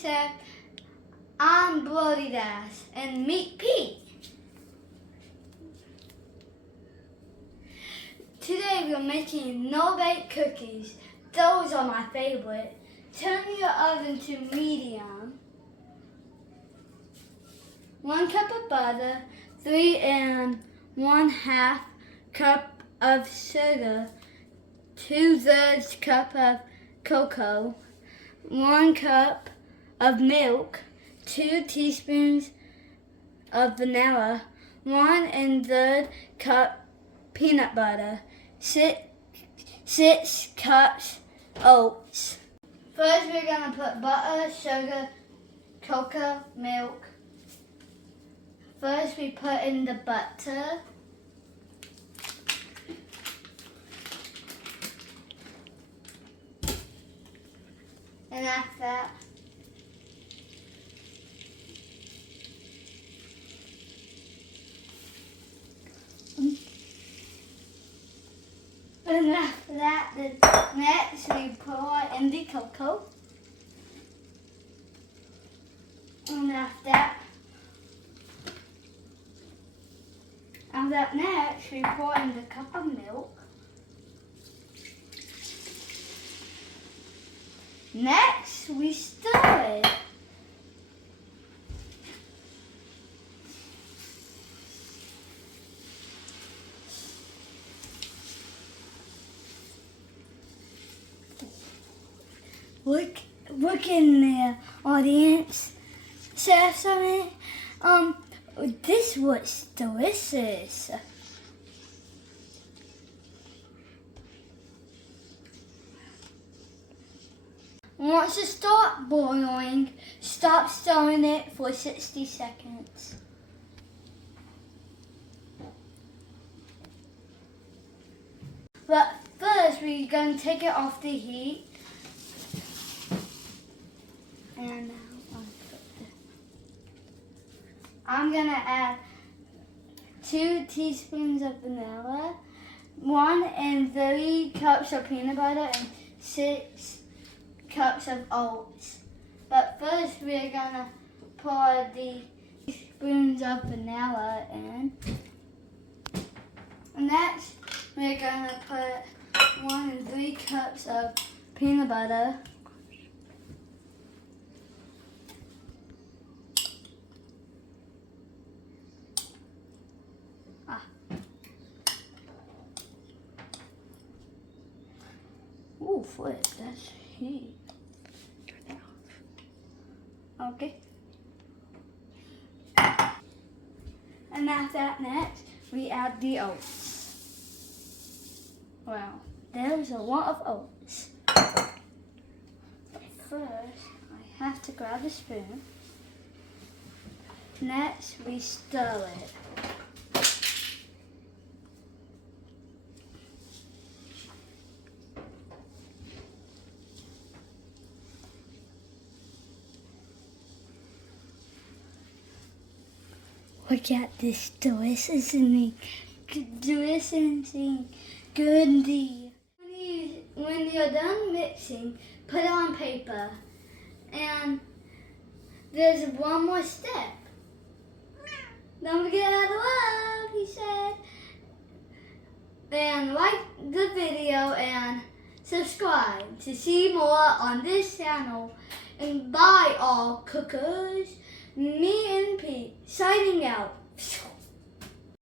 said, I'm BrodyDash and meet Pete. Today we're making no-bake cookies. Those are my favorite. Turn your oven to medium. 1 cup of butter, 3 1/2 cup of sugar, 2/3 cup of cocoa, 1 cup of milk, 2 teaspoons of vanilla, 1 1/3 cup peanut butter, 6 cups oats. First we're going to put butter, sugar, cocoa, milk. First we put in the butter. And after that, next we pour in the cocoa. And after that, next we pour in the cup of milk. Next we stir it. Look in there, audience. Say something. This was delicious. Once it starts boiling, stop stirring it for 60 seconds. But first, we're going to take it off the heat. And now I'm going to add 2 teaspoons of vanilla, 1 1/3 cups of peanut butter, and 6 cups of oats. But first we're going to pour the teaspoons of vanilla in. Next we're going to put 1 1/3 cups of peanut butter. Ooh, flip, that's heat. Okay. And after that, next, we add the oats. Wow, there's a lot of oats. But first, I have to grab a spoon. Next, we stir it. Look at this delicious and goodie. When you're done mixing, put it on paper. And there's one more step. Don't forget how to love, he said. And like the video and subscribe to see more on this channel. And bye all cookers. Me and Pete signing out.